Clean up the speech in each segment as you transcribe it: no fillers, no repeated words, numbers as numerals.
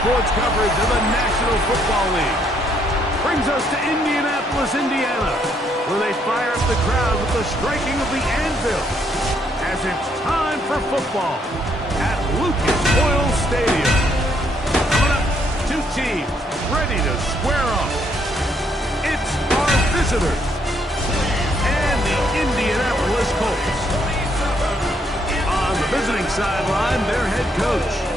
sports coverage of the National Football League. Brings us to Indianapolis, Indiana, where they fire up the crowd with the striking of the anvil as it's time for football at Lucas Oil Stadium. Coming up, two teams ready to square off. It's our visitors and the Indianapolis Colts. On the visiting sideline, their head coach.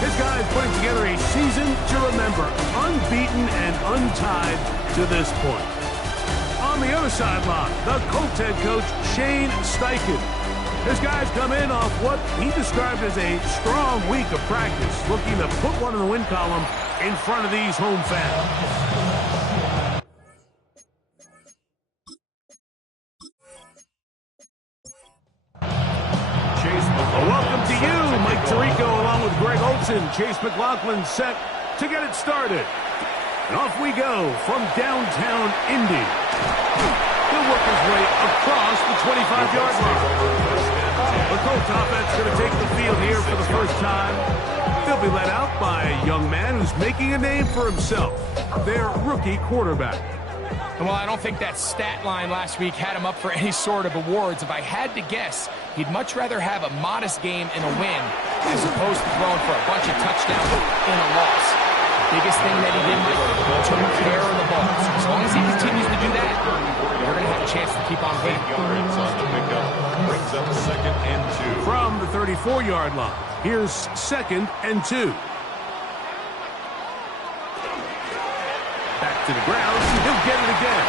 This guy is putting together a season to remember, unbeaten and untied to this point. On the other sideline, the Colts head coach, Shane Steichen. This guy's come in off what he described as a strong week of practice, looking to put one in the win column in front of these home fans. Welcome to you, Mike Tirico, along with Greg Olson. Chase McLaughlin set to get it started. And off we go from downtown Indy. He'll work his way across the 25-yard line. The Colts offense going to take the field here for the first time. They'll be led out by a young man who's making a name for himself, their rookie quarterback. Well, I don't think that stat line last week had him up for any sort of awards. If I had to guess, he'd much rather have a modest game and a win as opposed to throwing for a bunch of touchdowns in a loss. The biggest thing that he did, Mike, took care of the ball. So as long as he continues to do that, we're going to have a chance to keep on winning. Yards on the pickup. Brings up 2nd and 2. From the 34-yard line, here's 2nd and 2. Back to the ground, he'll get it again.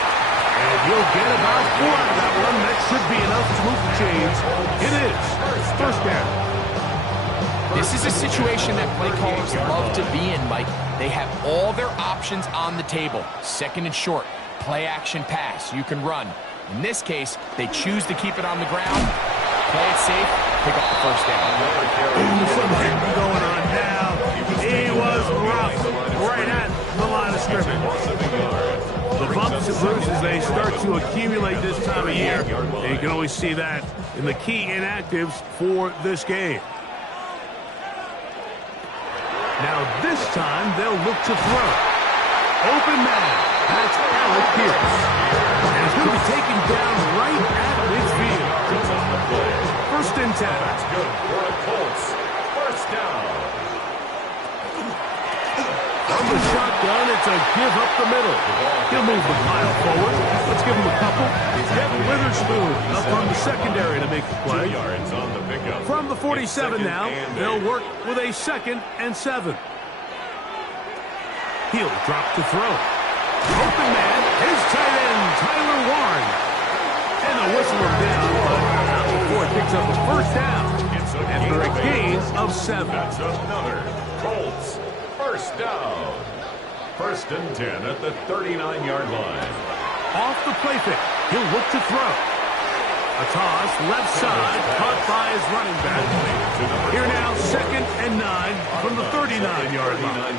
And he'll get about 4 out of that one. That should be enough to move the chains. It is. First down. This is a situation that play callers love to be in, Mike. They have all their options on the table. 2nd and short, play action pass. You can run. In this case, they choose to keep it on the ground, play it safe, pick up the first down. Some hitting going on now. He was rough right at the line of scrimmage. The bumps and bruises, they start to accumulate this time of year. And you can always see that in the key inactives for this game. Now this time, they'll look to throw. Open man. That's Alec Pierce. And it's going to be taken down right at midfield. 1st and 10. That's good for the Colts. First down. From the shotgun, it's a give up the middle. He'll move the pile forward. Let's give him a couple. Kevin Witherspoon up on the secondary to make the play. 2 yards on the pickup. From the 47 now, they'll work with a 2nd and 7. He'll drop to throw. Open man, his tight end, Tyler Warren. And a whistle him down, but not before it picks up a first down. After a gain of 7. That's another Colts. First down. 1st and 10 at the 39-yard line. Off the play fake, he'll look to throw. A toss, left side, caught by his running back. Here now, 2nd and 9 from the 39-yard line.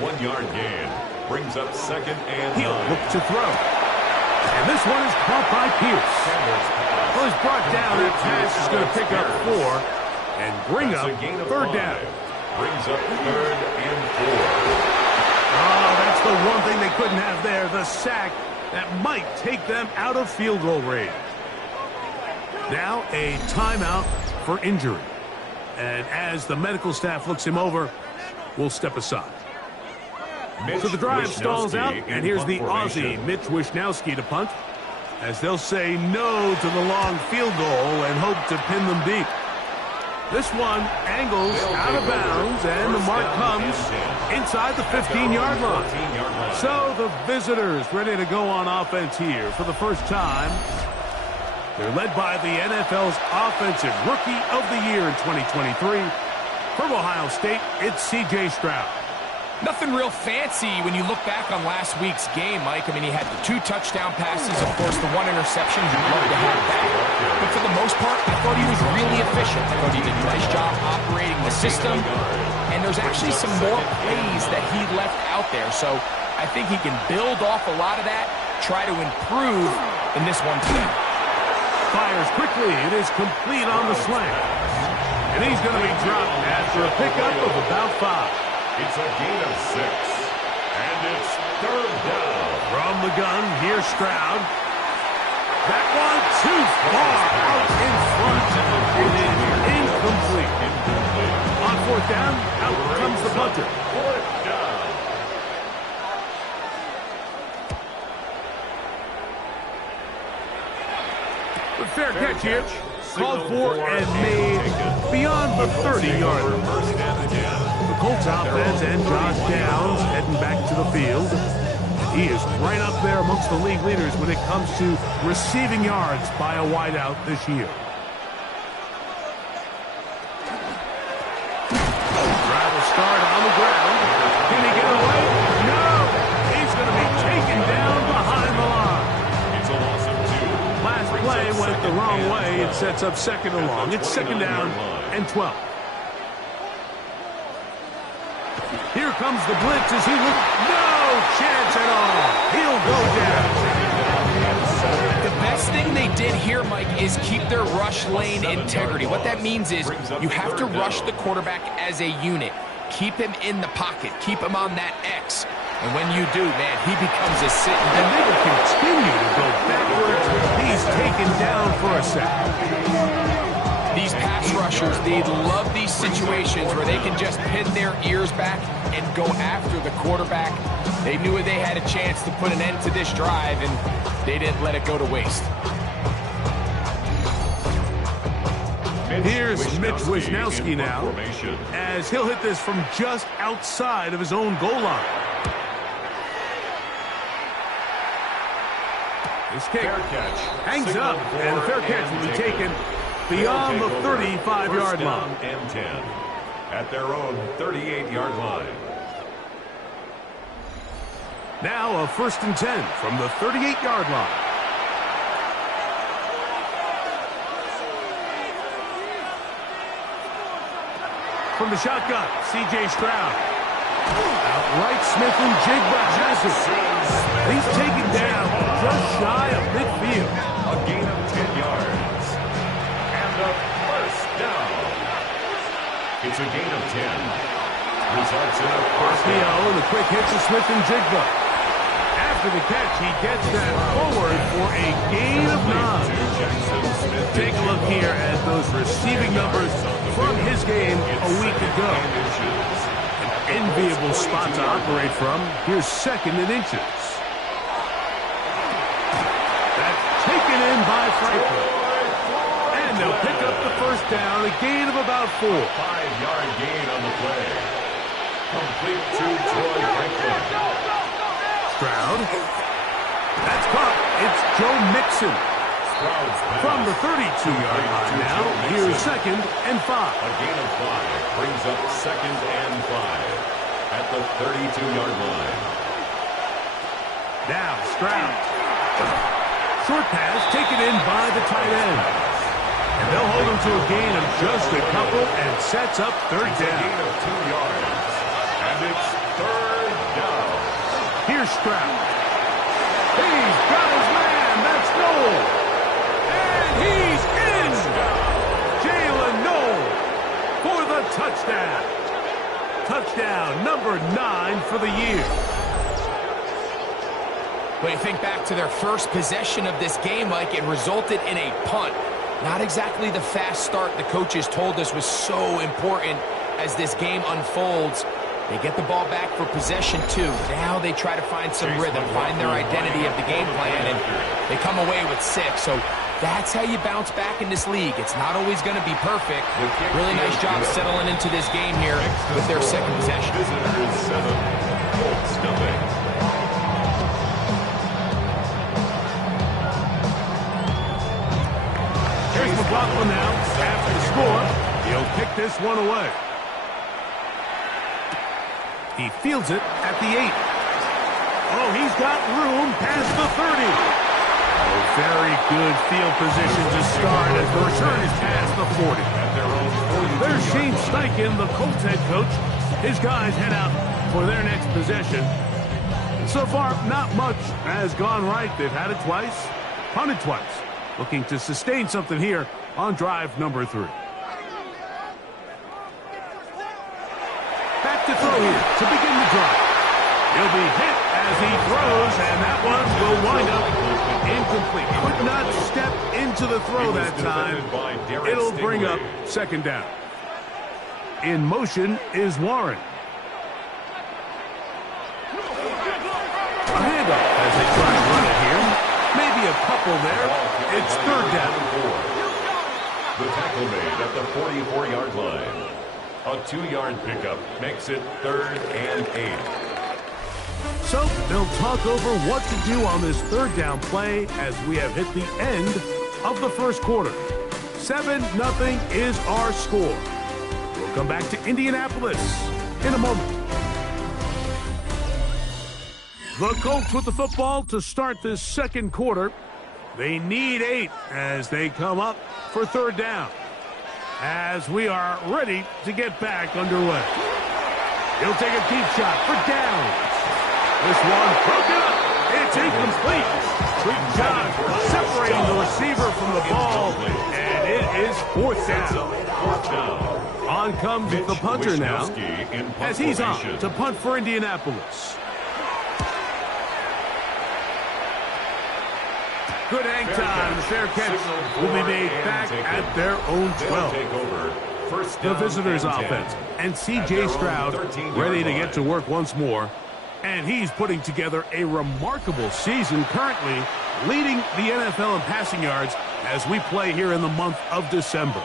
1 yard gain. Brings up 2nd and 9. He'll look to throw. And this one is caught by Pierce. Well, he's brought down. That pass is going to pick up 4 and bring up 3rd down. Brings up 3rd and 4. Oh, that's the one thing they couldn't have there, the sack that might take them out of field goal range. Now a timeout for injury. And as the medical staff looks him over, we'll step aside. So the drive stalls out, and here's the Aussie, Mitch Wishnowsky, to punt, as they'll say no to the long field goal and hope to pin them deep. This one angles out of bounds, and the mark comes inside the 15-yard line. So the visitors ready to go on offense here for the first time. They're led by the NFL's Offensive Rookie of the Year in 2023. From Ohio State, it's C.J. Stroud. Nothing real fancy when you look back on last week's game, Mike. I mean, he had the 2 touchdown passes, of course, the 1 interception. You'd love to have back. But for the most part, I thought he was really efficient. I thought he did a nice job operating the system. And there's actually some more plays that he left out there. So I think he can build off a lot of that, try to improve in this one too. Fires quickly. It is complete on the slant. And he's going to be dropped after a pickup of about 5. It's a gain of 6. And it's third down. From the gun, here's Stroud. That one too far out in front. It is incomplete. On fourth down, out comes the punter. Fourth down. The fair catch here. Called for and made beyond the 30-yard line. The Colts offense and Josh Downs heading back to the field. He is right up there amongst the league leaders when it comes to receiving yards by a wideout this year. Drive will start on the ground. Can he get away? No! He's going to be taken down behind the line. It's a loss of 2. Last play went the wrong way. It sets up second and long. It's second down and 12. Here comes the blitz as he looks. No chance at all. He'll go down. The best thing they did here, Mike, is keep their rush lane integrity. What that means is you have to rush the quarterback as a unit. Keep him in the pocket. Keep him on that X. And when you do, man, he becomes a sit. And they will continue to go backwards. He's taken down for a sack. These pass rushers, they love these situations where they can just pin their ears back and go after the quarterback. They knew they had a chance to put an end to this drive, and they didn't let it go to waste. Here's Mitch Wishnowsky now, as he'll hit this from just outside of his own goal line. This kick hangs up, and the fair catch will be taken beyond the 35-yard line. And 10 at their own 38-yard line. Now a 1st and 10 from the 38-yard line. From the shotgun, C.J. Stroud. Outright Smith and Jigba has it. He's taken down just shy of midfield. A gain of 10 yards. And a first down. It's a gain of 10. Results in a first down. And a quick hit to Smith and Jigba. After the catch, he gets that forward for a gain of 9. Take a look here at those receiving numbers from his game a week ago. An enviable spot to operate from. Here's 2nd and inches. That's taken in by Franklin. And they'll pick up the first down, a gain of about 4. 5-yard gain on the play. Complete to Troy Franklin. Stroud. That's caught. It's Joe Mixon. From the 32-yard line now, here's 2nd and 5. A gain of 5 brings up 2nd and 5 at the 32-yard line. Now Stroud. Short pass taken in by the tight end. And they'll hold him to a gain of just a couple and sets up 3rd down. A gain of 2 yards. And it's 3rd down. Here's Stroud. He's got his man. That's Noel. And he's in. Jalen Noel for the touchdown. Touchdown number 9 for the year. When you think back to their first possession of this game, Mike, it resulted in a punt. Not exactly the fast start the coaches told us was so important as this game unfolds. They get the ball back for possession 2. Now they try to find some rhythm, find their identity of the game plan, and they come away with 6. So that's how you bounce back in this league. It's not always going to be perfect. Really nice job settling into this game here with their 2nd possession. Visitors 7, Colts nothing. Here's McLaughlin now. After the score, he'll kick this one away. He fields it at the 8. Oh, he's got room past the 30. Oh, very good field position to start as the return is past the 40. There's Shane Steichen, the Colts head coach. His guys head out for their next possession. So far, not much has gone right. They've had it twice, punted twice. Looking to sustain something here on drive number 3. Back to throw. throw here to begin the drive. He'll be hit as he throws, and that one will wind up incomplete. Could not step into the throw that time. It'll bring up second down. In motion is Warren. A handoff as they try to run it here. Maybe a couple there. It's third down. The tackle made at the 44-yard line. A 2-yard pickup makes it 3rd and 8. So they'll talk over what to do on this third down play as we have hit the end of the first quarter. 7-0 is our score. We'll come back to Indianapolis in a moment. The Colts with the football to start this second quarter. They need 8 as they come up for third down. As we are ready to get back underway. He'll take a deep shot for down. This one broken up. It's incomplete. Good job separating the receiver from the ball. And it is fourth down. On comes the punter now as he's on to punt for Indianapolis. Good hang time. The fair catch will be made back at their own 12. The visitors' offense. And C.J. Stroud ready to get to work once more. And he's putting together a remarkable season, currently leading the NFL in passing yards as we play here in the month of December.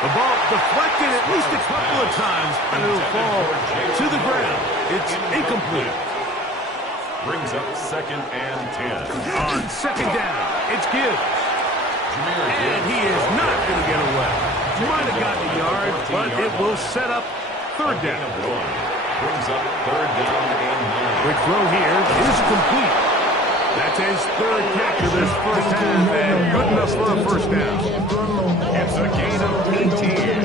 The ball deflected at least a couple of times, and it'll fall to the ground. It's incomplete. Brings up 2nd and 10. On second down, it's Gibbs. And he is not going to get away. Might have gotten a yard, but it will set up third down. Brings up 3rd down and 9. Quick throw here is complete. That's his third catch of this first half, and good enough for a first down. It's a gain of 18.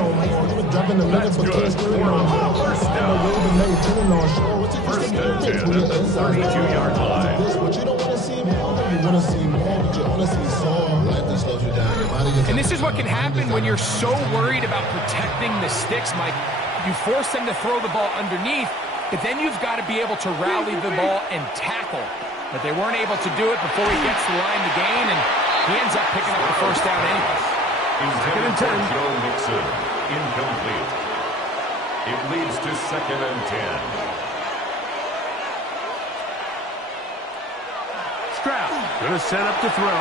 That's good for a first down. First and 10 at the 32-yard line. And this is what can happen when you're so worried about protecting the sticks, Mike. You force them to throw the ball underneath, but then you've got to be able to rally the ball and tackle. But they weren't able to do it before he gets the line to gain, and he ends up picking up the first down anyway. Second and 10. Joe Mixon, incomplete. It leads to 2nd and 10. Stroud going to set up to throw.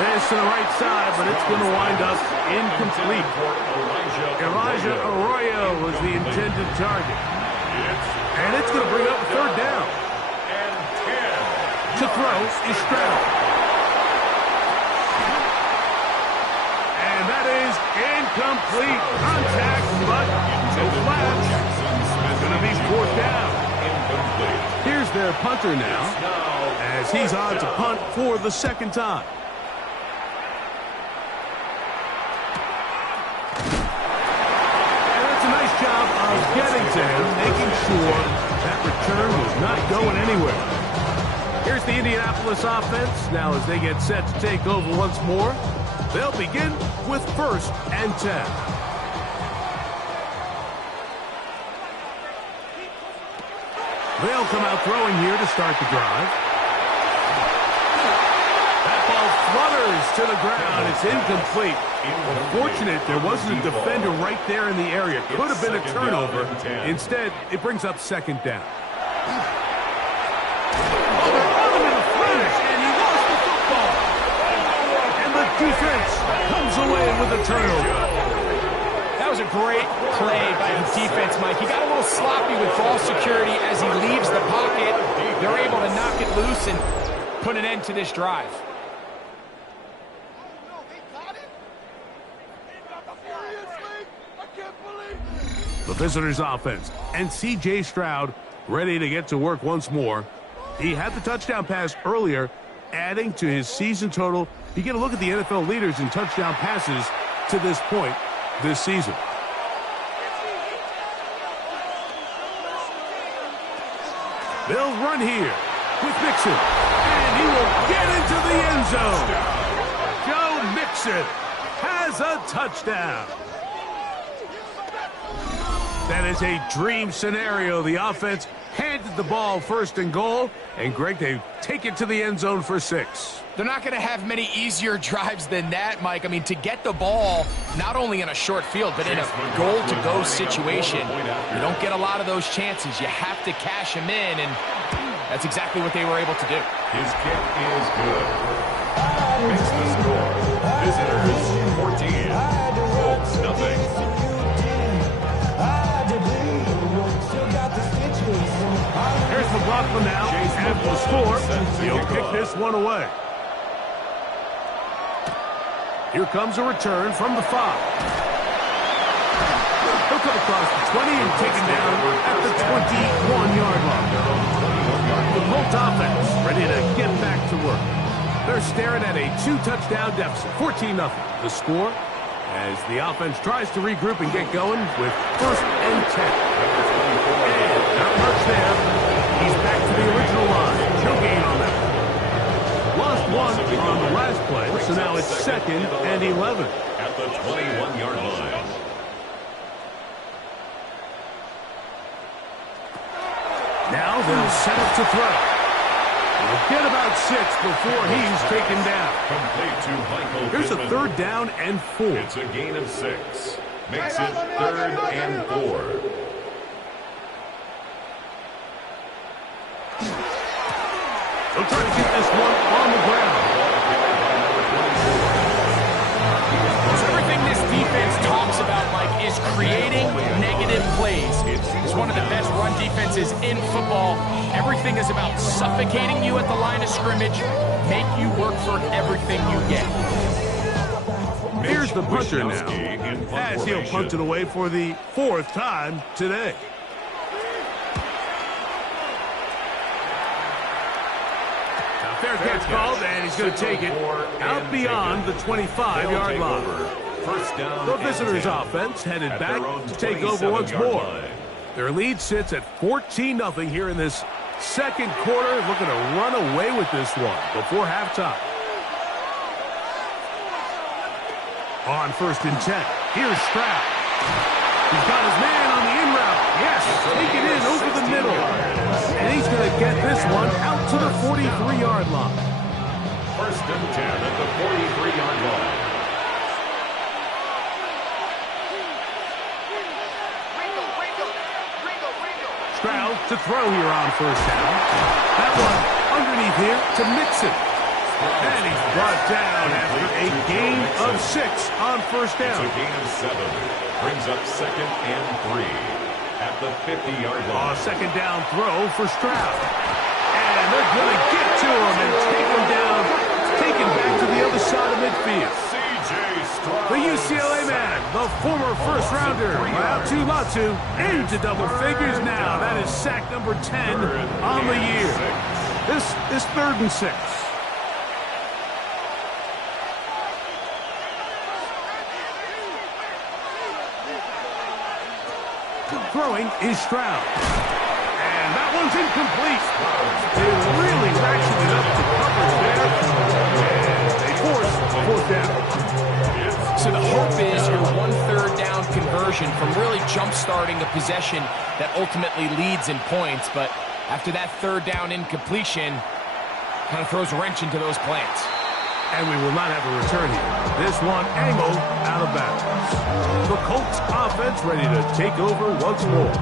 This to the right side, but it's going to wind up incomplete. Elijah Arroyo was the intended target. And it's going to bring up third down. To throw is Stroud. And that is incomplete contact, but no flash. It's going to be fourth down. Here's their punter now, as he's on to punt for the second time. And that's a nice job of getting to him, making sure that return was not going anywhere. Here's the Indianapolis offense. Now as they get set to take over once more, they'll begin with 1st and 10. They'll come out throwing here to start the drive. That ball flutters to the ground. It's incomplete. Fortunate there wasn't a defender right there in the area. Could have been a turnover. Instead, it brings up second down. Defense comes away with a turnover. That was a great play by the defense, Mike. He got a little sloppy with ball security as he leaves the pocket. They're able to knock it loose and put an end to this drive. The visitors' offense and C.J. Stroud ready to get to work once more. He had the touchdown pass earlier, adding to his season total. You get a look at the NFL leaders in touchdown passes to this point this season. They'll run here with Mixon, and he will get into the end zone. Joe Mixon has a touchdown. That is a dream scenario. The offense handed the ball first and goal, and Greg, they take it to the end zone for 6. They're not going to have many easier drives than that, Mike. I mean, to get the ball, not only in a short field, but in a goal-to-go situation, you don't get a lot of those chances. You have to cash them in, and that's exactly what they were able to do. His kick is good. Makes the score. Visitors 14, Colts nothing. Here's McLaughlin now. After the score, he'll kick this one away. Here comes a return from the 5. He'll come across the 20 and taken down at the 21-yard line. The Colts offense ready to get back to work. They're staring at a 2-touchdown deficit, 14-0. The score as the offense tries to regroup and get going with 1st and 10. And not much there. He's back to the original line. No gain on that. Lost 1 on the last play, so now it's 2nd and 11. At the 21-yard line. Now they'll set up to throw. He'll get about 6 before he's taken down. Complete to Michael Here's a Pittman. 3rd down and 4. It's a gain of 6. Makes it 3rd and 4. They'll try to get this one on the ground. So everything this defense talks about, Mike, is creating negative plays. It's one of the best run defenses in football. Everything is about suffocating you at the line of scrimmage, make you work for everything you get. Here's the punter now, Wischnowski in punt as he'll punt it away for the 4th time today. Fair catch called, and he's going to take it out beyond the 25-yard line. First down. The visitors' offense headed back to take over once more. Their lead sits at 14-0 here in this second quarter, looking to run away with this one before halftime. On 1st and 10, here's Stroud. He's got his man on the in route. Yes, take it in over the middle. And he's going to get this one out to the 43-yard line. 1st and 10 at the 43-yard line. Stroud to throw here on 1st down. That one underneath here to Mixon. And he's brought down after a gain of 6 on 1st down. It's a gain of 7. Brings up 2nd and 3 at the 50-yard line. 2nd down throw for Stroud. And they're going to get to him and take him down, take him back to the other side of midfield. C.J. Stroud. The UCLA man, the former first-rounder, Latu into double figures now. That is sack number 10 on the year. This is 3rd and 6. Throwing is Stroud. And that one's incomplete. They really ratcheted up the coverage there. And they force 4th down. So the hope is your 1/3 down conversion from really jump-starting a possession that ultimately leads in points. But after that 3rd down incompletion, kind of throws a wrench into those plans. And we will not have a return here. This one angled out of bounds. The Colts offense ready to take over once more.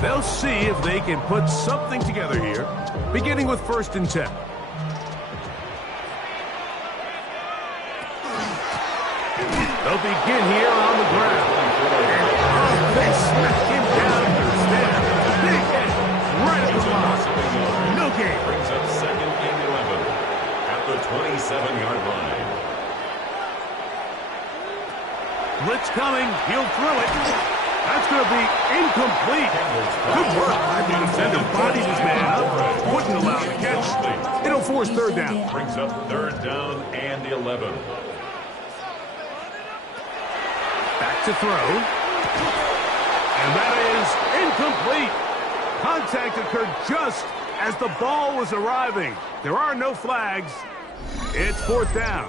They'll see if they can put something together here, beginning with 1st and 10. They'll begin here on the ground. And they smack him down. There. Big hit. Right at the line. No gain. Brings up 2nd and 11 at the 27-yard line. Blitz coming. He'll throw it. That's going to be incomplete. Good work. The defender bodied his man up. Wouldn't allow the catch. It'll force 3rd down. Brings up 3rd down and 11. Back to throw. And that is incomplete. Contact occurred just as the ball was arriving. There are no flags. It's 4th down.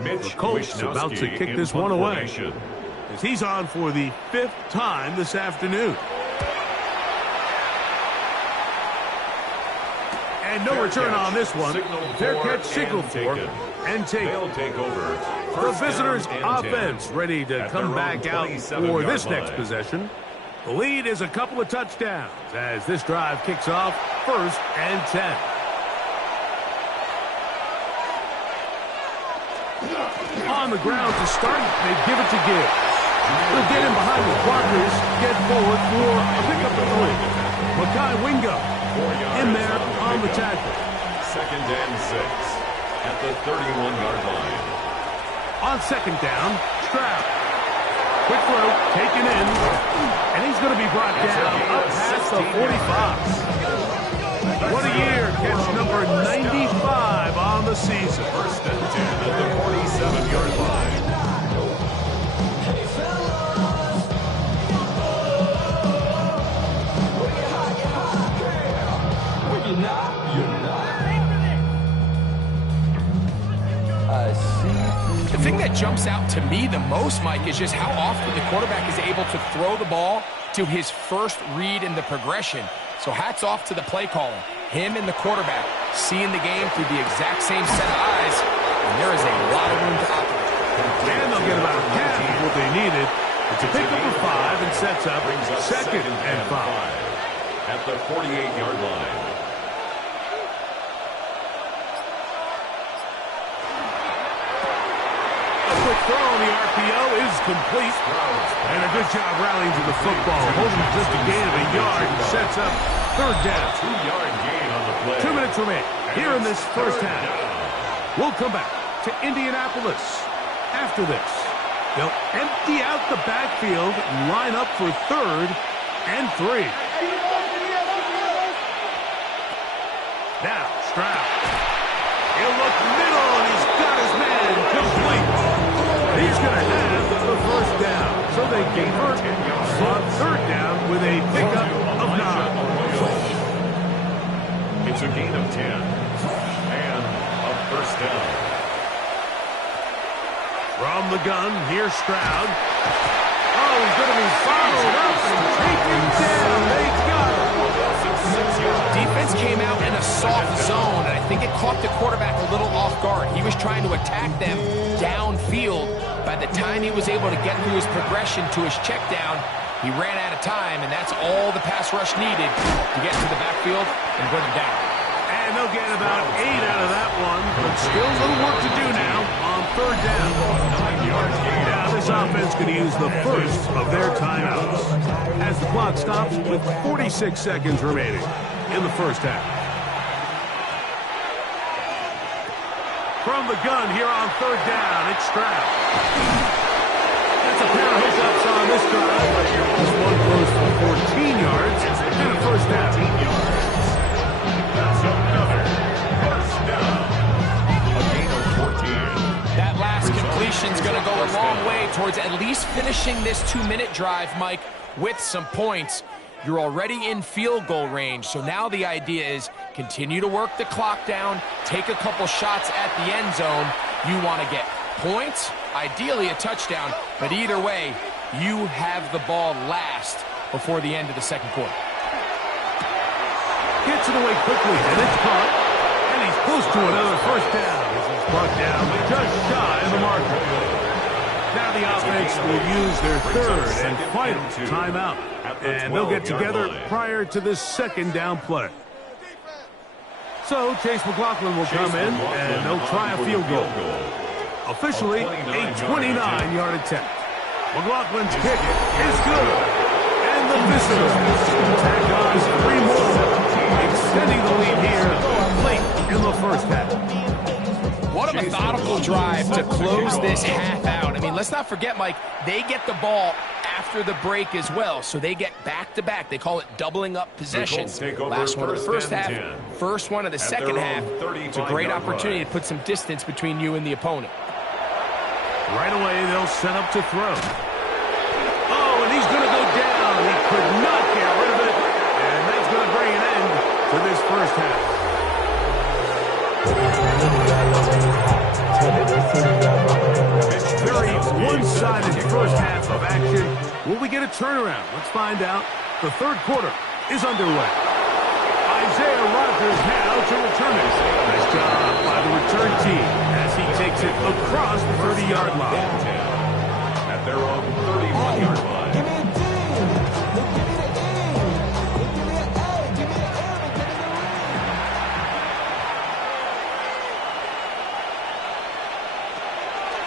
Mitch The Colts about to Wishnowsky kick in this punt one away, formation. as he's on for the 5th time this afternoon. And no return on this one. Fair catch signaled for and taken. They'll take over. The visitors' offense ready to come back out for this next possession. The lead is a couple of touchdowns as this drive kicks off 1st and 10. On the ground to start, they give it to Gibbs. They'll get him behind the blockers, get forward for a pickup of 3. Makai Wingo in there on the tackle. 2nd and 6 at the 31-yard line. On 2nd down, Stroud. Quick throw, taken in, and he's going to be brought down up past the 45. What a year, catch number 95 on the season. 1st and 10 at the 47-yard line. The thing that jumps out to me the most, Mike, is just how often the quarterback is able to throw the ball to his first read in the progression. So hats off to the play caller. Him and the quarterback seeing the game through the exact same set of eyes, and there is a lot of room to operate. And they'll get about half of what they needed. It's a pickup of 5 and sets up 2nd and 5. At the 48-yard line. Quick throw on the RPO is complete. And a good job rallying to the football. Holding just a gain of a yard and sets up 3rd down. 2-yard gain on the play. 2 minutes remain here in this first half. We'll come back to Indianapolis after this. They'll empty out the backfield and line up for 3rd and 3. Now, Stroud. He'll look middle, and he's got his man complete. He's going to have the 1st down. So they convert on 3rd down with a pickup of 9. It's a gain of 10. And a 1st down. From the gun, here's Stroud. Oh, he's going to be followed up and taken down. They got him. Defense came out in a soft zone, and I think it caught the quarterback a little off guard. He was trying to attack them downfield. By the time he was able to get through his progression to his check down, he ran out of time, and that's all the pass rush needed to get to the backfield and bring him down. And they'll get about 8 out of that one, but still a little work to do now on 3rd down. 9 yards gain. Now this offense could use the first of their timeouts as the clock stops with 46 seconds remaining in the first half. From the gun here on 3rd down, it's Stroud. That's a pair of hiccups on this drive. This one goes for 14 yards and a 1st down. That's another 1st down. A gain of 14. That last completion's going to go a long way towards at least finishing this 2-minute drive, Mike, with some points. You're already in field goal range, so now the idea is continue to work the clock down, take a couple shots at the end zone. You want to get points, ideally a touchdown, but either way, you have the ball last before the end of the 2nd quarter. Gets it away quickly, and it's caught. And he's close to another 1st down. This is brought down just shy of the marker. Now the offense will use their 3rd and final timeout. And they'll get together prior to this 2nd down play. So Chase McLaughlin will come in, and they'll try a field goal. Officially, a 29-yard attempt. McLaughlin's kick is good. And the visitors tack on 3 more, extending the lead here late in the first half. What a methodical drive to close this half out. I mean, let's not forget, Mike, they get the ball after the break as well, so they get back-to-back. They call it doubling up possession. Last one of the first half, first one of the second half. It's a great opportunity to put some distance between you and the opponent. Right away, they'll set up to throw. Oh, and he's going to go down. He could not get rid of it, and that's going to bring an end to this first half. Very one-sided first half of action. Will we get a turnaround? Let's find out. The third quarter is underway. Isaiah Rodgers now to return it. Nice job by the return team as he takes it across the 30-yard line. At their own 31-yard line.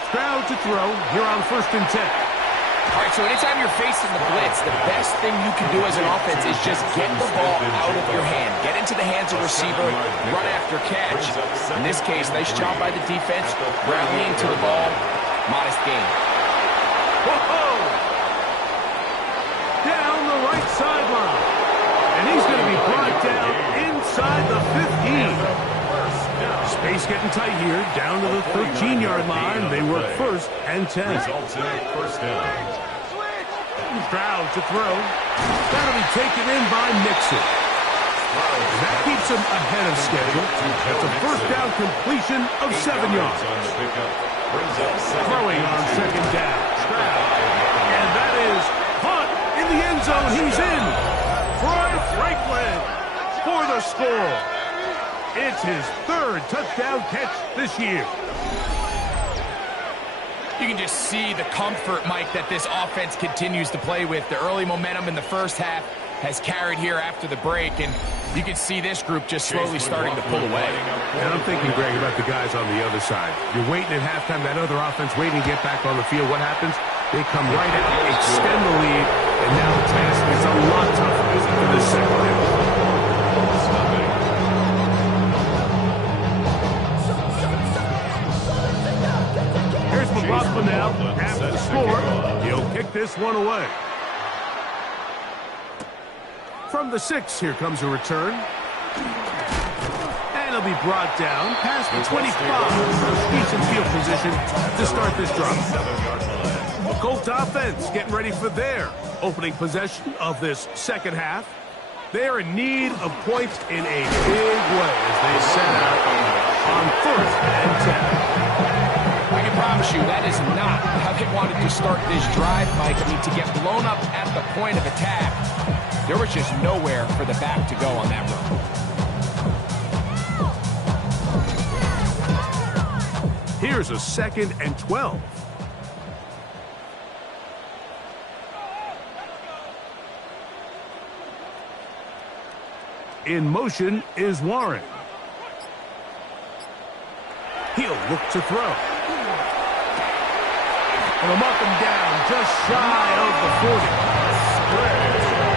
Stroud to throw here on 1st and 10. All right, so anytime you're facing the blitz, the best thing you can do as an offense is just get the ball out of your hand. Get into the hands of the receiver, run after catch. In this case, nice job by the defense, rallying to the ball. Modest gain. Whoa! Down the right sideline. And he's going to be brought down inside the 15. Space getting tight here, down to the 13-yard line. They work 1st and 10. Results in a first down. Stroud to throw. That'll be taken in by Mixon. And that keeps him ahead of schedule. That's a first down completion of 7 yards. Throwing on 2nd down. Stroud. And that is caught in the end zone. He's in. Troy Franklin for the score. It's his 3rd touchdown catch this year. You can just see the comfort, Mike, that this offense continues to play with. The early momentum in the first half has carried here after the break, and you can see this group just slowly starting to pull away. And I'm thinking, Greg, about the guys on the other side. You're waiting at halftime, that other offense waiting to get back on the field. What happens? They come right out, extend the lead, and now the task is a lot tougher for this second half. McLaughlin now, after the score, he'll kick this one away. From the 6, here comes a return. And he'll be brought down past the 25. Decent field position to start this drive. The Colts offense getting ready for their opening possession of this second half. They are in need of points in a big way as they set out on 1st and 10. I can promise you that is not how they wanted to start this drive, Mike. I mean, to get blown up at the point of attack, there was just nowhere for the back to go on that run. Here's a 2nd and 12. In motion is Warren. He'll look to throw. And they'll mark him down just shy of the 40.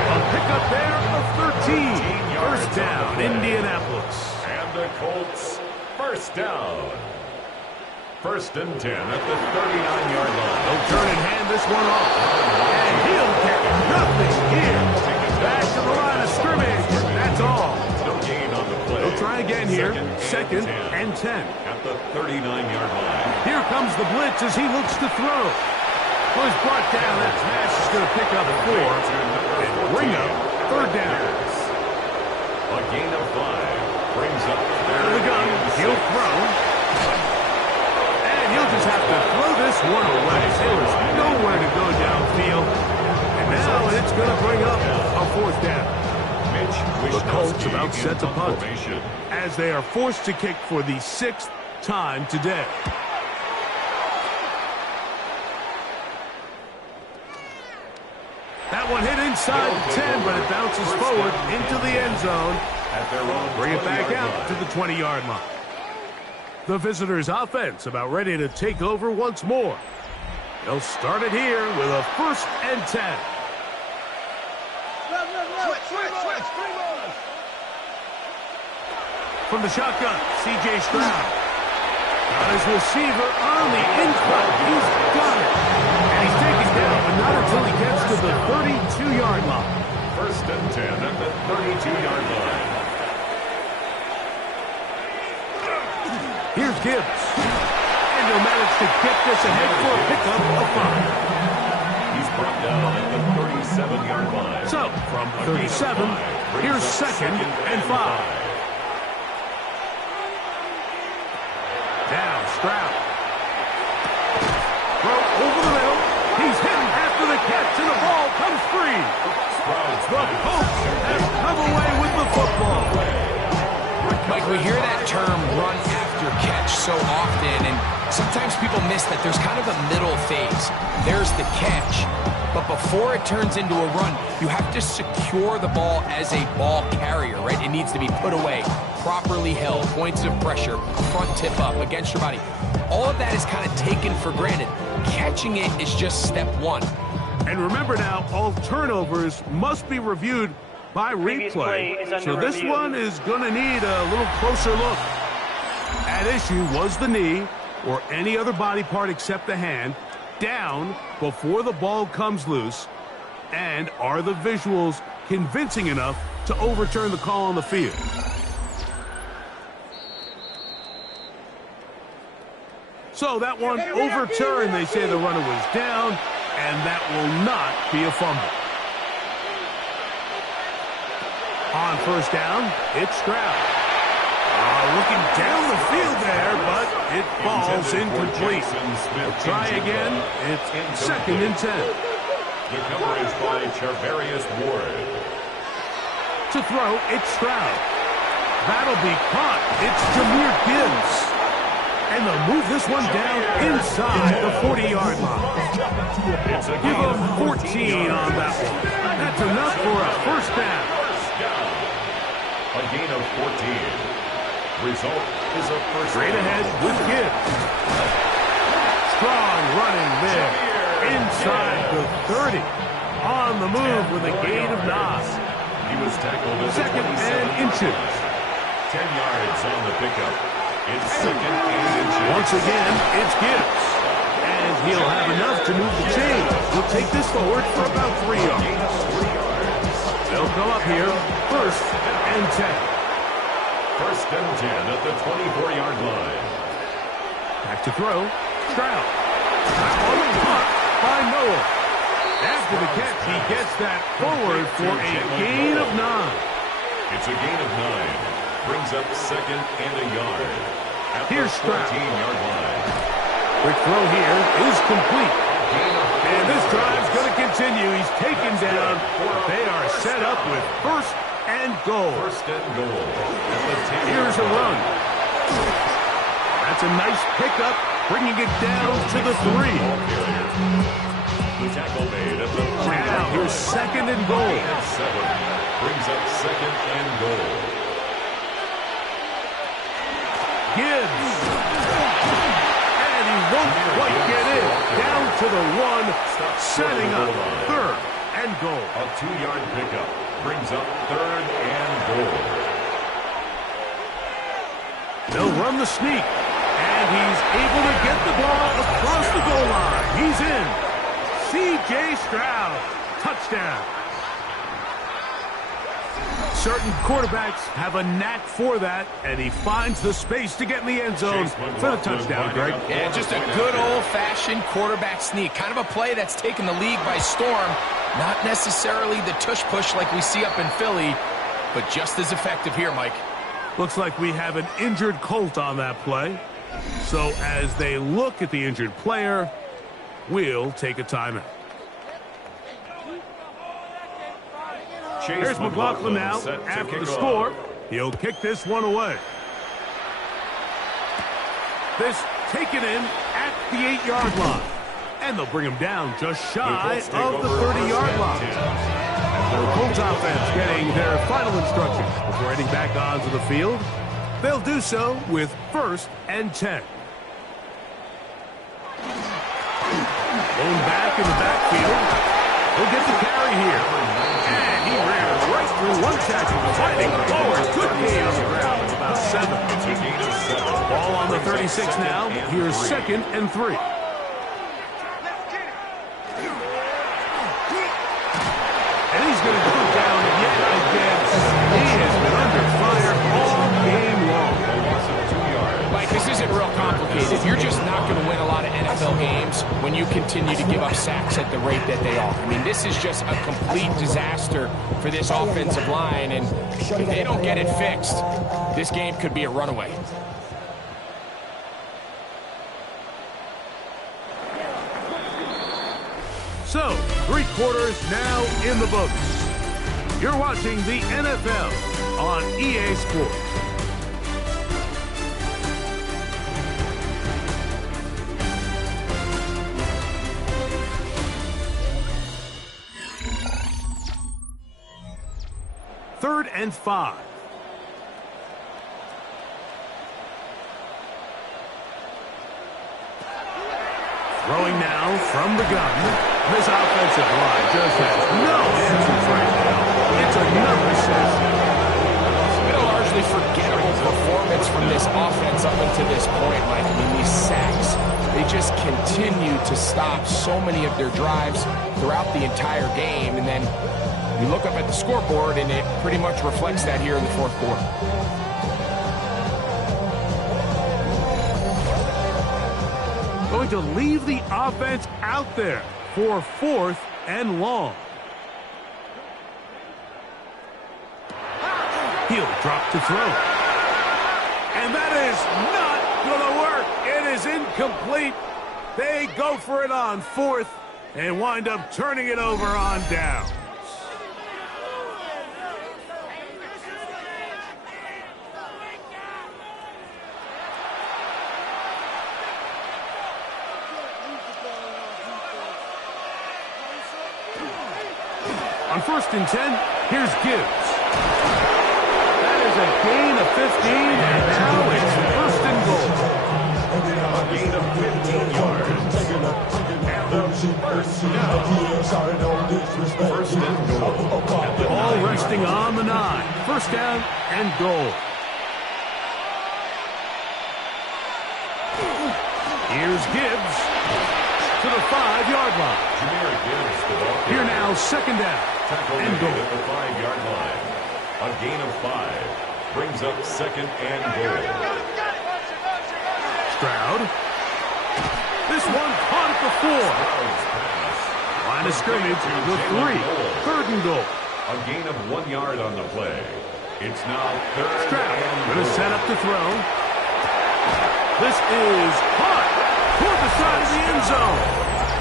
A pickup there of 13. First down, Indianapolis. And the Colts, first down. 1st and 10 at the 39-yard line. They'll turn and hand this one off. And he'll get nothing here. Back to the line of scrimmage. That's all. No gain on the play. They'll try again here. 2nd and 10. At the 39-yard line. Here comes the blitz as he looks to throw. Well, he's brought down. That pass is going to pick up 4 and bring up 3rd down. A gain of 5 brings up Out of the gun. He'll throw. And he'll just have to throw this one away. There is nowhere to go downfield. And now it's going to bring up a 4th down. The Colts about set to punt as they are forced to kick for the 6th time today. That one hit inside the 10, but it bounces forward into the end zone. Bring it back out to the 20-yard line. The visitors' offense about ready to take over once more. They'll start it here with a 1st and 10. From the shotgun, C.J. Stroud. Got his receiver on the inside. He's got it. And he's taken down, but not until he gets to the 32-yard line. 1st and 10 at the 32-yard line. Here's Gibbs. And he'll manage to get this ahead for a pickup of 5. He's brought down at the 37-yard line. So, from 37, here's 2nd and 5. Now Stroud. comes free. The Colts have come away with the football. Mike, we hear that term run after catch so often, and sometimes people miss that there's kind of a middle phase. There's the catch, but before it turns into a run, you have to secure the ball as a ball carrier, right? It needs to be put away, properly held, points of pressure, front tip up against your body. All of that is kind of taken for granted. Catching it is just step one. And remember now, all turnovers must be reviewed by replay. So this one is going to need a little closer look. At issue was the knee, or any other body part except the hand, down before the ball comes loose. And are the visuals convincing enough to overturn the call on the field? So that one overturned. They say the runner was down, and that will not be a fumble. On first down, it's Stroud. Looking down the field there, but it falls incomplete. Try again. It's 2nd and 10. The coverage by Charvarius Ward. To throw, it's Stroud. That'll be caught. It's Jahmyr Gibbs. And they'll move this one down inside the 40-yard line. Give them 14 on that one. That's enough for a first down. A gain of 14. Result is a first Straight down. ahead with Gibbs. Strong running there. Inside the 30. On the move with a gain of 9. He was tackled at 2nd and inches. 10 yards on the pickup. It's 2nd and inches. Once again, it's Gibbs. And he'll have enough to move the chain. He'll take this forward for about 3 yards. They'll go up here, 1st and 10. 1st and 10 at the 24-yard line. Back to throw, Stroud. That one caught by Noah. After the catch, he gets that forward for a gain of 9. It's a gain of 9. Brings up 2nd and a yard. At Here's the Stroud. 14-yard line. Quick throw here is complete. And this drive's going to continue. He's taken down. They are set up with 1st and goal. 1st and goal. At the 10-yard Here's a run. line. That's a nice pickup, bringing it down to the 3. The tackle made at the 3. Now here's 2nd and goal. 7. Brings up 2nd and goal. Gibbs. And he won't quite get in. Down to the 1, setting up 3rd and goal. A 2-yard pickup. Brings up 3rd and goal. They'll run the sneak. And he's able to get the ball across the goal line. He's in. C.J. Stroud. Touchdown. Certain quarterbacks have a knack for that, and he finds the space to get in the end zone for the touchdown, Greg. Yeah, just a good old-fashioned quarterback sneak. Kind of a play that's taken the league by storm. Not necessarily the tush-push like we see up in Philly, but just as effective here, Mike. Looks like we have an injured Colt on that play. So as they look at the injured player, we'll take a timeout. Here's McLaughlin now after the score. He'll kick this one away. This taken in at the 8-yard line. And they'll bring him down just shy of the 30-yard line. The Colts offense getting their final instructions before heading back onto the field. They'll do so with 1st and 10. Going back in the backfield. He'll get the carry here. And he ran right through one tackle, fighting forward. Good gain on the ground. It's about 7. Ball on the 36 now. Here's 2nd and 3. And he's going to go down yet again. He has been under fire all game long. Mike, this isn't real complicated. You're just not going to win a lot of NFL games when you continue to give up sacks at the rate that they are. I mean, this is just a complete disaster for this offensive line, and if they don't get it fixed, this game could be a runaway. So, 3 quarters now in the books. You're watching the NFL on EA Sports. Third and 5. Throwing now from the gun. This offensive line just has no answers right now. It's another sack. It's been a largely forgettable performance from this offense up until this point, Mike. I mean, these sacks, they just continue to stop so many of their drives throughout the entire game. And then you look up at the scoreboard, and it pretty much reflects that here in the fourth quarter. Going to leave the offense out there for 4th and long. He'll drop to throw. And that is not going to work. It is incomplete. They go for it on 4th and wind up turning it over on down. On 1st and 10, here's Gibbs. That is a gain of 15, and now it's 1st and goal. A gain of 15 yards. And the first down. 1st and goal. Ball resting on the 9. 1st down and goal. Here's Gibbs to the 5-yard line. Jahmyr Gibbs, the ball Here now, 2nd down and goal. at the 5-yard line. A gain of 5 brings up 2nd and goal. Stroud. This one caught at the 4. Line of scrimmage, the 3. 3rd and goal. A gain of 1 yard on the play. It's now 3rd Stroud and going to goal. set up to throw. This is caught toward the side of the end zone.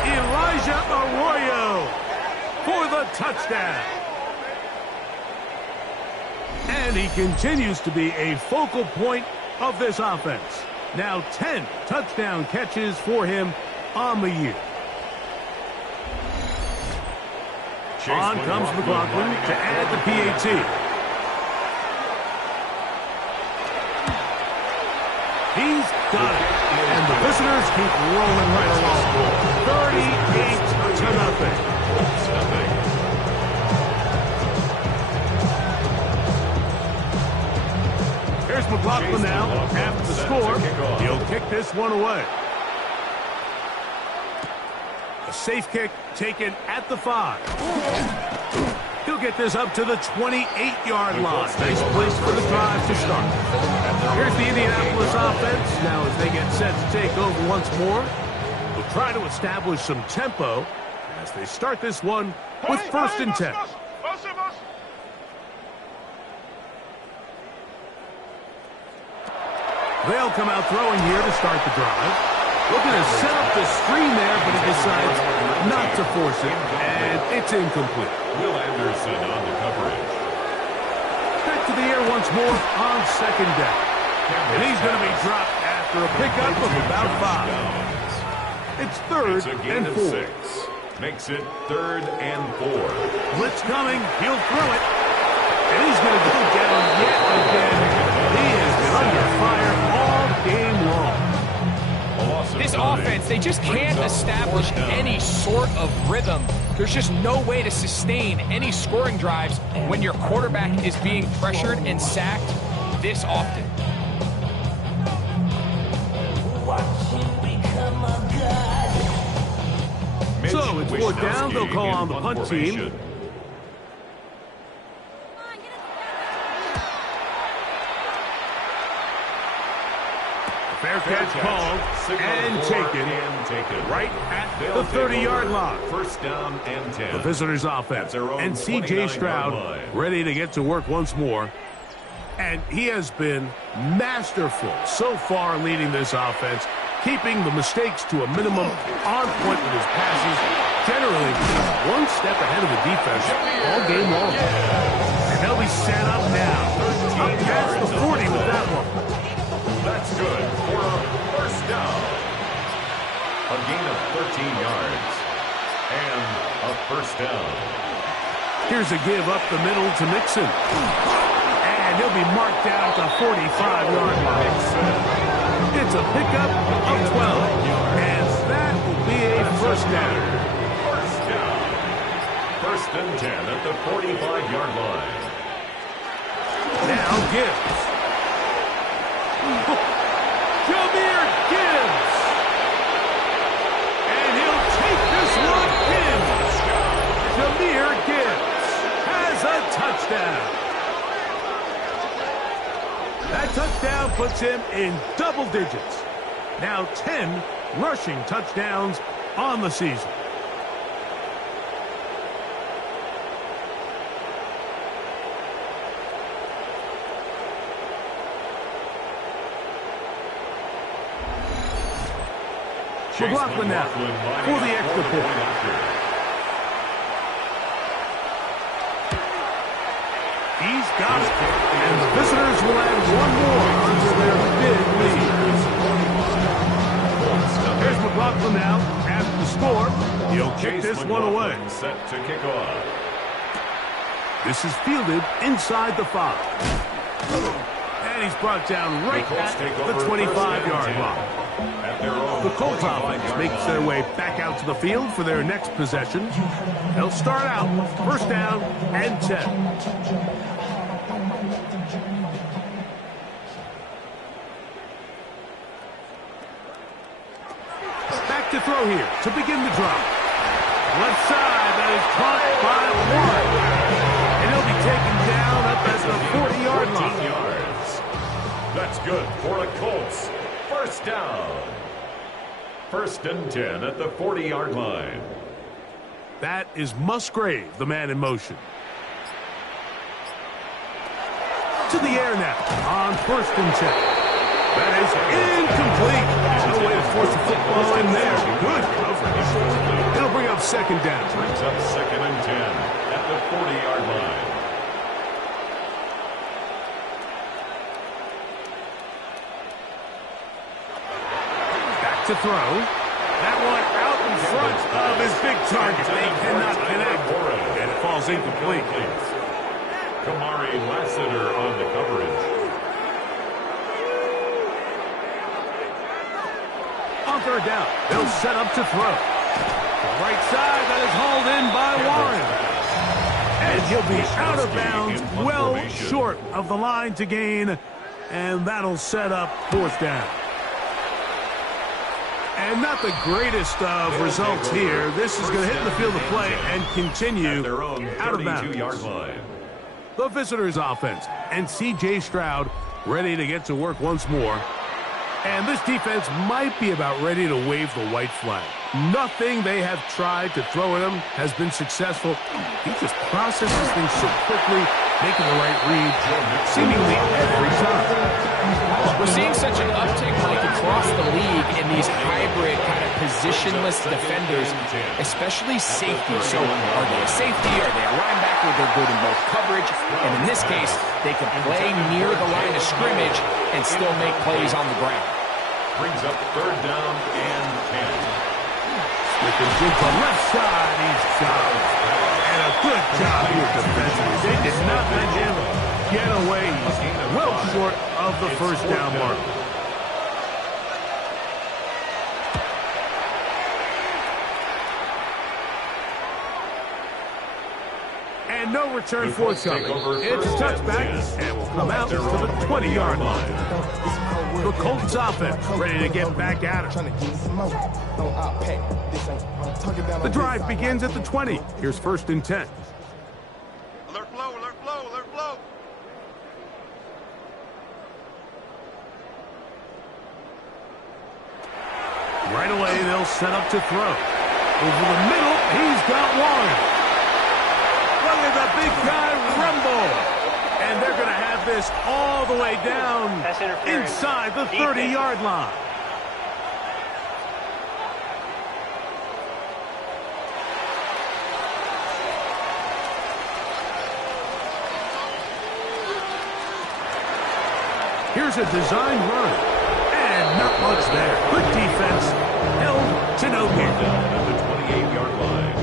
Elijah Arroyo for the touchdown. And he continues to be a focal point of this offense. Now 10 touchdown catches for him on the year. On comes McLaughlin to add the PAT. He's got it. And the visitors keep rolling right along. 38-0. Here's McLaughlin now. After the score, he'll kick this one away. A safe kick taken at the 5. He'll get this up to the 28-yard line. Nice place for the drive to start. Here's the Indianapolis offense. Now as they get set to take over once more, they'll try to establish some tempo as they start this one with 1st and 10. They'll come out throwing here to start the drive. Looking to set up the screen there, but he decides not to force it, and it's incomplete. Will Anderson on the coverage. Back to the air once more on 2nd down. And he's going to be dropped after a pickup of about 5. It's 3rd It's a gain and of 4. 6. Makes it 3rd and 4. Blitz coming. He'll throw it. And he's going to go down yet again. He has been under fire all game long. This offense, they just can't establish any sort of rhythm. There's just no way to sustain any scoring drives when your quarterback is being pressured and sacked this often. So it's 4th down. They'll call on the punt team. Fair catch called and taken right at the 30-yard line. 1st down and 10. The visitors' offense. And C.J. Stroud ready to get to work once more. And he has been masterful so far leading this offense, keeping the mistakes to a minimum, on point with his passes, generally one step ahead of the defense all game long. And they'll be set up now. Up past the 40 with that one. That's good for a first down. A gain of 13 yards. And a first down. Here's a give up the middle to Mixon. And he'll be marked down at the 45-yard line. It's a pickup of 12. And that will be a first down. First down. First and 10 at the 45-yard line. Now Gibbs. Jahmyr Gibbs. And he'll take this one in. Jahmyr Gibbs has a touchdown. That touchdown puts him in double digits. Now 10 rushing touchdowns on the season. McLaughlin now for the extra point. He's got it. And the visitors will add one more under their big lead. Here's McLaughlin now after the score. He'll kick this one away. Set to kick off. This is fielded inside the 5. And he's brought down right at the 25-yard line. The Colts offense makes their way back out to the field for their next possession. They'll start out first down and 10. Back to throw here to begin the drive. Left side, that is caught by Warren. And he'll be taken down up at the 40-yard line. Yards. That's good for a Colts. First down. First and 10 at the 40-yard line. That is Musgrave, the man in motion. To the air now on first and 10. That is incomplete. No way to force the football in there. Good coverage. It'll bring up second down. Brings up second and 10 at the 40-yard line. To throw. That one out in front of his big target. They cannot connect. And it falls incomplete. Kamari Lassiter on the coverage. On third down, they'll set up to throw. The right side, that is hauled in by Warren. And he'll be out of bounds, well short of the line to gain. And that'll set up fourth down. And not the greatest of results here. This is going to hit the field of play and continue out of bounds. The visitors' offense and C.J. Stroud ready to get to work once more. And this defense might be about ready to wave the white flag. Nothing they have tried to throw at him has been successful. He just processes things so quickly, making the right read seemingly every time. We're seeing such an uptick, Mike, across the league in these hybrid kind of positionless defenders, especially safety. So are they a safety? Are they a linebacker? They're good in both coverage. And in this case, they can play near the line of scrimmage and still make plays on the ground. Brings up third down and 10. With the good to left side, he's got it. And a good job here defensively. They did not let him get away. He's well short of the first down mark. And no return forthcoming. It's a touchback, and will come out to the 20-yard line. The Colts offense ready to get back at it. The drive begins at the 20. Here's first and 10. Alert flow, alert flow, alert flow. Right away, they'll set up to throw. Over the middle, he's got Warren. Look at the big guy rumble. And they're going to have this all the way down inside the 30-yard line. Here's a design run. And not much there. Good defense. Held to no gain. Down at the 28-yard line.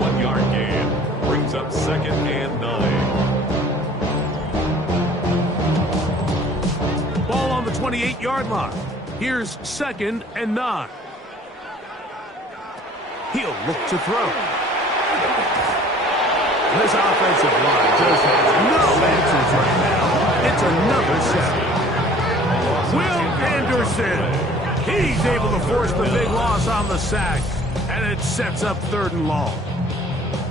1 yard gain. Brings up 2nd and 9. Ball on the 28-yard line. Here's 2nd and 9. He'll look to throw. This offensive line just has no answers right now. It's another sack. Will Anderson. He's able to force the big loss on the sack. And it sets up 3rd and long.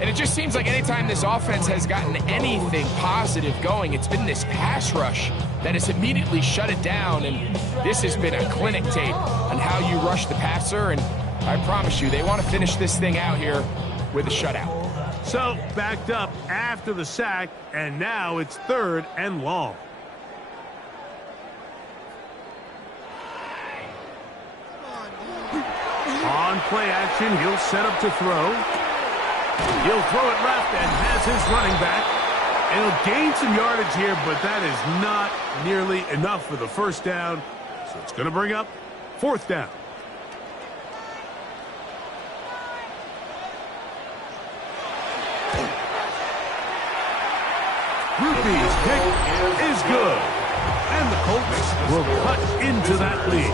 And it just seems like anytime this offense has gotten anything positive going, it's been this pass rush that has immediately shut it down. And this has been a clinic tape on how you rush the passer. And I promise you, they want to finish this thing out here with a shutout. So, backed up after the sack, and now it's 3rd and long. On play action, he'll set up to throw. He'll throw it left and has his running back. And he'll gain some yardage here, but that is not nearly enough for the 1st down. So it's going to bring up 4th down. Ruthie's kick is good. And the Colts will cut into that lead.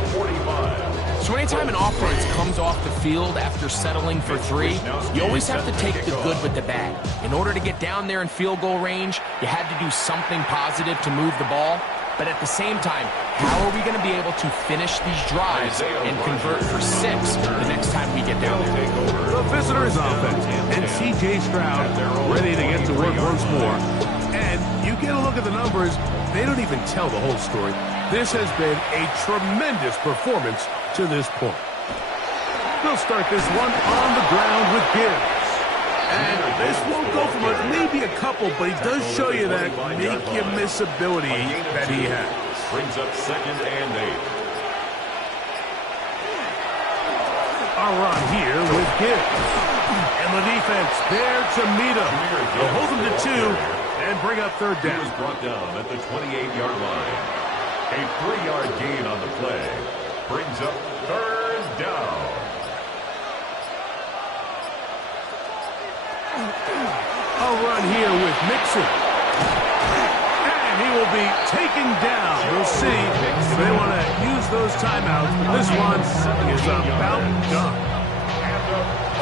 So anytime an offense comes off the field after settling for 3, you always have to take the good with the bad. In order to get down there in field goal range, you had to do something positive to move the ball. But at the same time, how are we going to be able to finish these drives and convert for 6 the next time we get down there? The visitors' offense and C.J. Stroud ready to get to work once more. And you get a look at the numbers, they don't even tell the whole story. This has been a tremendous performance to this point. They'll start this one on the ground with Gibbs. And this won't go for much, maybe a couple, but he does show you that make-you-miss ability that he has. Brings up 2nd and 8. A run here with Gibbs. And the defense there to meet him. They'll hold him to 2 and bring up 3rd down. He was brought down at the 28-yard line. A 3-yard gain on the play. Brings up 3rd down. A run here with Mixon. And he will be taken down. We'll see if they want to use those timeouts. This one is about done.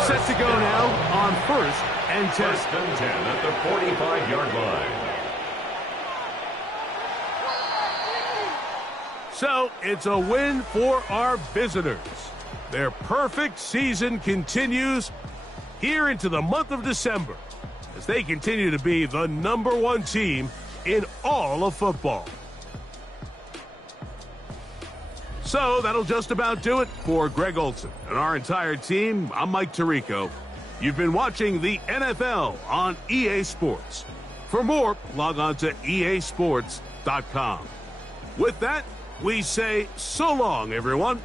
Set to go now on 1st and 10. 1st and 10 at the 45-yard line. So it's a win for our visitors. Their perfect season continues here into the month of December as they continue to be the #1 team in all of football. So that'll just about do it for Greg Olsen and our entire team. I'm Mike Tirico. You've been watching the NFL on EA Sports. For more, log on to easports.com. With that, we say so long, everyone.